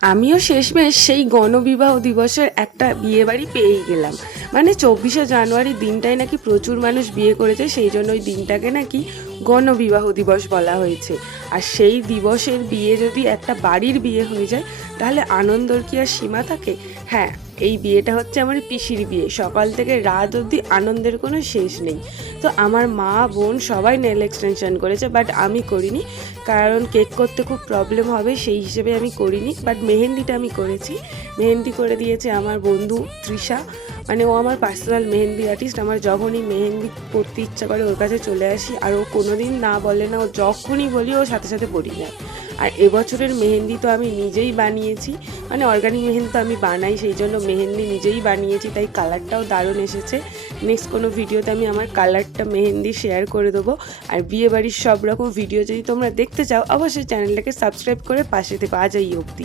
আমিও শেষমেশ সেই গণবিবাহ দিবসের একটা বিয়েবাড়ি পেয়েই গেলাম। মানে 24শে জানুয়ারি দিনটায় নাকি প্রচুর মানুষ বিয়ে করেছে, সেই জন্য ওই দিনটাকে নাকি গণবিবাহ দিবস বলা হয়েছে। আর সেই দিবসের বিয়ে যদি একটা বাড়ির বিয়ে হয়ে যায় তাহলে আনন্দর কি আর সীমা থাকে? হ্যাঁ, এই বিয়েটা হচ্ছে আমার পিসির বিয়ে। সকাল থেকে রাত অবধি আনন্দের কোনো শেষ নেই। তো আমার মা বোন সবাই নেল এক্সটেনশন করেছে, বাট আমি করিনি, কারণ কেক করতে খুব প্রবলেম হবে সেই হিসেবে আমি করিনি। বাট মেহেন্দিটা আমি করেছি। মেহেন্দি করে দিয়েছে আমার বন্ধু তৃষা, মানে ও আমার পার্সোনাল মেহেন্দি আর্টিস্ট। আমার যখনই মেহেন্দি করতে ইচ্ছা করে ওর কাছে চলে আসি, আর ও কোনো দিন না বলে না, ও যখনই বলি ও সাথে সাথে পরিয়ে দেয়। আর এবছরের মেহেন্দি তো আমি নিজেই বানিয়েছি, মানে অর্গানিক মেহেন্দি তো আমি বানাই, সেই জন্য মেহেন্দি নিজেই বানিয়েছি, তাই কালারটাও দারুণ এসেছে। নেক্সট কোনো ভিডিওতে আমি আমার কালারটা মেহেন্দি শেয়ার করে দেবো। আর বিয়েবাড়ির সব রকম ভিডিও যদি তোমরা দেখতে চাও অবশ্যই চ্যানেলটাকে সাবস্ক্রাইব করে পাশে থেকে আজ এই অবধি।